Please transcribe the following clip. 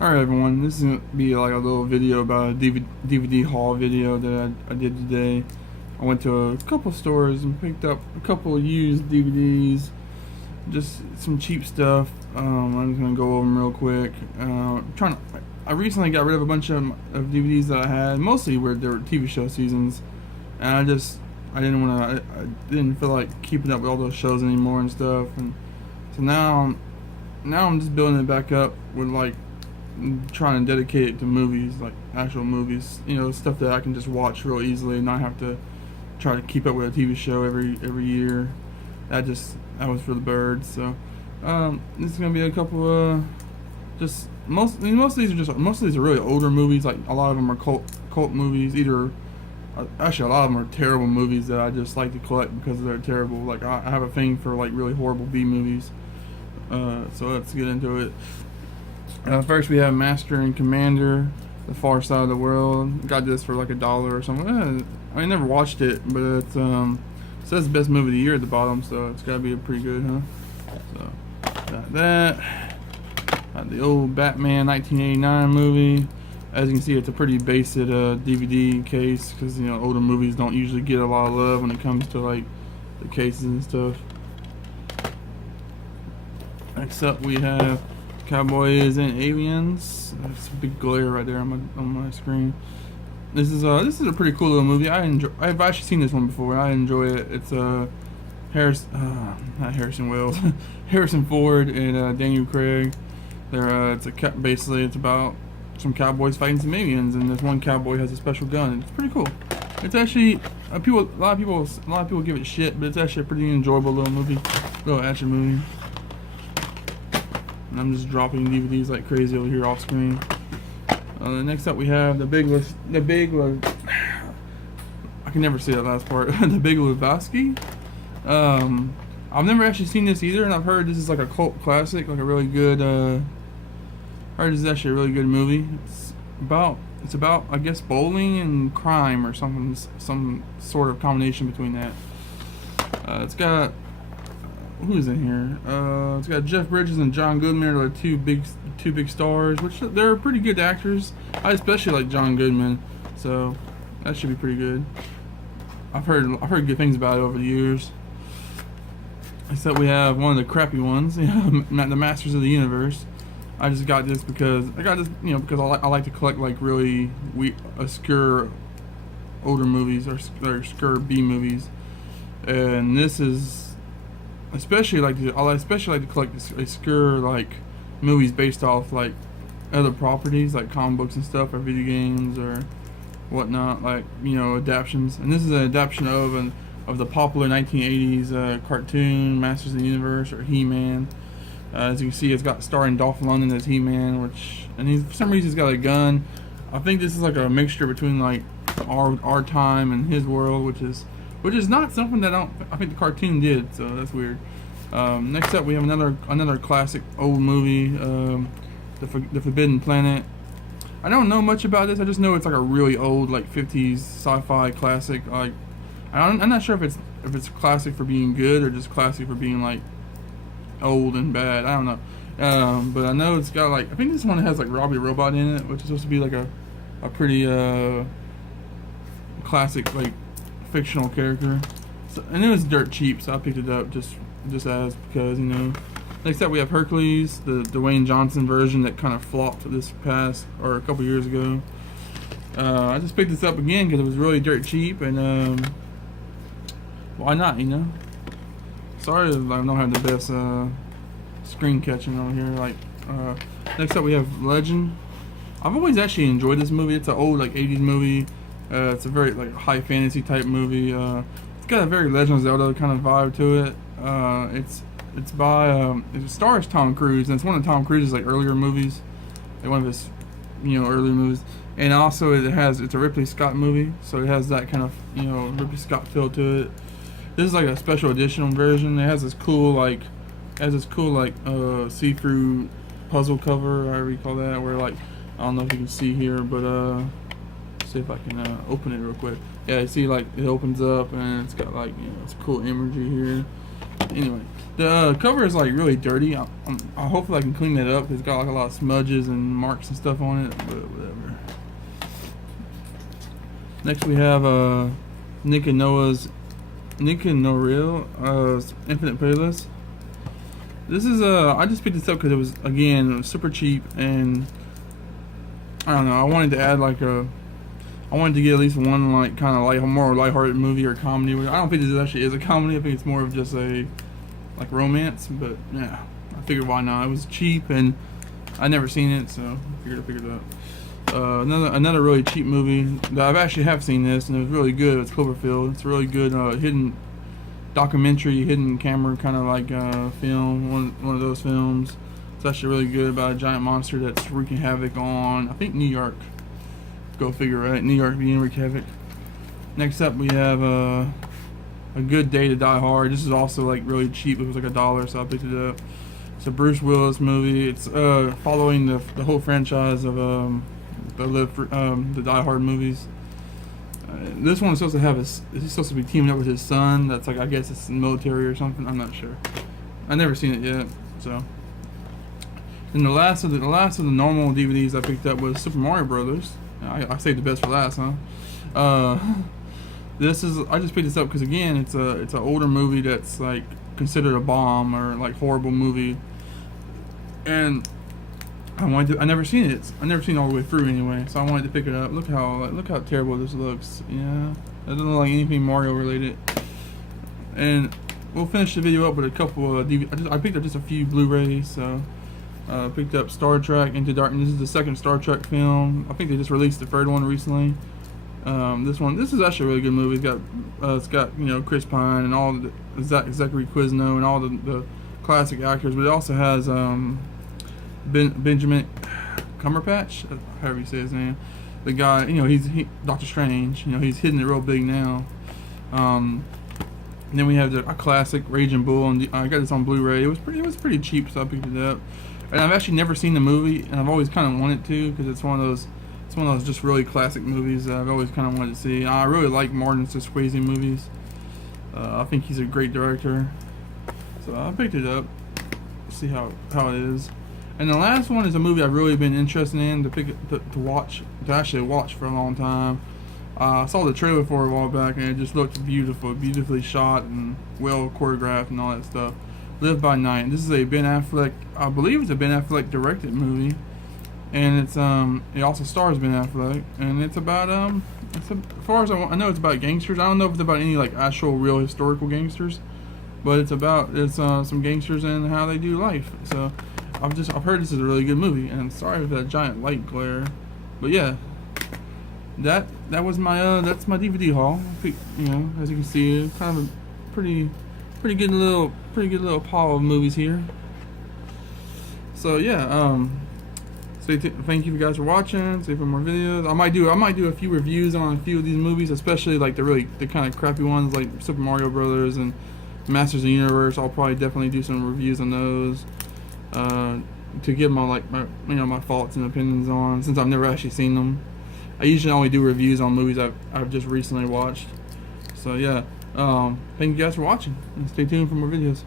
Alright everyone, this is going to be like a little video about a DVD haul video that I did today. I went to a couple stores and picked up a couple used DVDs, just some cheap stuff. I'm just going to go over them real quick. I recently got rid of a bunch of DVDs that I had, mostly where there were TV show seasons, and I didn't feel like keeping up with all those shows anymore and stuff, and so now I'm just building it back up with like trying to dedicate it to movies, like actual movies, stuff that I can just watch real easily and not have to try to keep up with a TV show every year. That was for the birds. So this is gonna be a couple just most of these are really older movies. Like a lot of them are cult movies. Actually, a lot of them are terrible movies that I just like to collect because they're terrible. Like I have a thing for like really horrible B movies. So let's get into it. First we have Master and Commander, The Far Side of the World. Got this for like $1 or something. I never watched it, but it says best movie of the year at the bottom, so it's gotta be pretty good, huh? So got that. Got the old Batman 1989 movie. As you can see, it's a pretty basic DVD case because older movies don't usually get a lot of love when it comes to like the cases and stuff. Next up we have Cowboys and Aliens. That's a big glare right there on my screen. This is a pretty cool little movie. I've actually seen this one before. I enjoy it. It's not Harrison Wells, Harrison Ford and Daniel Craig. Basically it's about some cowboys fighting some aliens, and this one cowboy has a special gun. It's pretty cool. It's actually a lot of people give it shit, but it's actually a pretty enjoyable little action movie. And I'm just dropping DVDs like crazy over here off screen. Next up we have I can never say that last part. The Big Lebowski. I've never actually seen this either, and I've heard this is like a cult classic, like a really good. Heard this is actually a really good movie. It's about I guess bowling and crime or something, some sort of combination between that. It's got. Who's in here? It's got Jeff Bridges and John Goodman are the two big stars, which they're pretty good actors. I especially like John Goodman, so that should be pretty good. I've heard good things about it over the years. Except we have one of the crappy ones, the Masters of the Universe. I just got this because because I like to collect like really obscure older movies or obscure B movies, and this is. I especially like to collect obscure like movies based off like other properties like comic books and stuff, or video games or whatnot, like adaptations. And this is an adaptation of the popular 1980s cartoon Masters of the Universe, or He-Man. As you can see, it's got starring Dolph Lundgren as He-Man, for some reason he's got a gun. I think this is like a mixture between like our time and his world, which is not something that I think the cartoon did, so that's weird. Next up we have another classic old movie, The Forbidden Planet. I don't know much about this. I just know it's like a really old like 50s sci-fi classic. Like I'm not sure if it's classic for being good or just classic for being like old and bad. I don't know. But I know it's got like, I think this one has like Robbie Robot in it, which is supposed to be like a pretty classic like fictional character. So, and it was dirt cheap, so I picked it up just because. Next up we have Hercules, the Dwayne Johnson version that kind of flopped a couple years ago. I just picked this up again because it was really dirt cheap, and why not? Sorry if I don't have the best screen catching over here. Next up we have Legend. I've always actually enjoyed this movie. It's an old like 80s movie. It's a very like high fantasy type movie. It's got a very Legend of Zelda kind of vibe to it. It stars Tom Cruise, and it's one of Tom Cruise's like earlier movies, like one of his earlier movies. And also it's a Ripley Scott movie, so it has that kind of Ripley Scott feel to it. This is like a special edition version. It has this cool see-through puzzle cover, however you call that, where like I don't know if you can see here, but see if I can open it real quick. Yeah, you see like it opens up and it's got like it's cool imagery here. Anyway, the cover is like really dirty. I hopefully I can clean that up. It's got like a lot of smudges and marks and stuff on it, but whatever. Next we have Nick and Noah's Infinite Playlist. This is I just picked this up because it was, again, it was super cheap, and I don't know, I wanted to add like I wanted to get at least one like kind of more lighthearted movie or comedy. I don't think this actually is a comedy. I think it's more of just a like romance. But yeah, I figured why not. It was cheap and I never seen it, so I figured I'd pick it up. Another really cheap movie that I've actually have seen this and it was really good. It's Cloverfield. It's a really good hidden documentary, hidden camera kind of like film. One of those films. It's actually really good about a giant monster that's wreaking havoc on, I think, New York. Go figure, right? New York being wreak havoc. Next up, we have A Good Day to Die Hard. This is also like really cheap. It was like $1, so I picked it up. It's a Bruce Willis movie. It's following the whole franchise of the Die Hard movies. This one is supposed to have he's supposed to be teaming up with his son. That's like, I guess it's military or something. I'm not sure. I've never seen it yet, so. And the last of the normal DVDs I picked up was Super Mario Brothers. I saved the best for last, huh? I just picked this up because, again, it's an older movie that's like considered a bomb or like horrible movie, and I never seen it. I never seen it all the way through anyway, so I wanted to pick it up. Look how terrible this looks. Yeah, it doesn't look like anything Mario related. And we'll finish the video up with a couple of I picked up just a few Blu-rays, so. Picked up Star Trek Into Darkness. This is the second Star Trek film. I think they just released the third one recently. This is actually a really good movie. It's got Chris Pine and all the Zachary Quizno and all the classic actors, but it also has Benjamin Cumberbatch, however you say his name. The guy, he's Doctor Strange. He's hitting it real big now. And then we have a classic Raging Bull, and I got this on Blu-ray. It was pretty cheap, so I picked it up. And I've actually never seen the movie, and I've always kind of wanted to because it's one of those just really classic movies that I've always kind of wanted to see. I really like Martin Scorsese movies. I think he's a great director, so I picked it up. See how it is. And the last one is a movie I've really been interested in to actually watch for a long time. I saw the trailer for it a while back, and it just looked beautifully shot and well choreographed and all that stuff. Live by Night. This is a Ben Affleck, I believe it's a Ben Affleck directed movie, and it also stars Ben Affleck, and it's about as far as I know, it's about gangsters. I don't know if it's about any like actual real historical gangsters, but it's some gangsters and how they do life. So I've heard this is a really good movie, and I'm sorry for that giant light glare, but yeah, that was my that's my DVD haul. As you can see, kind of a pretty good little pile of movies here. So yeah, thank you guys for watching. Stay for more videos. I might do a few reviews on a few of these movies, especially like the kind of crappy ones like Super Mario Brothers and Masters of the Universe. I'll probably definitely do some reviews on those to give my thoughts and opinions on, since I've never actually seen them. I usually only do reviews on movies I've just recently watched. So yeah, thank you guys for watching, and stay tuned for more videos.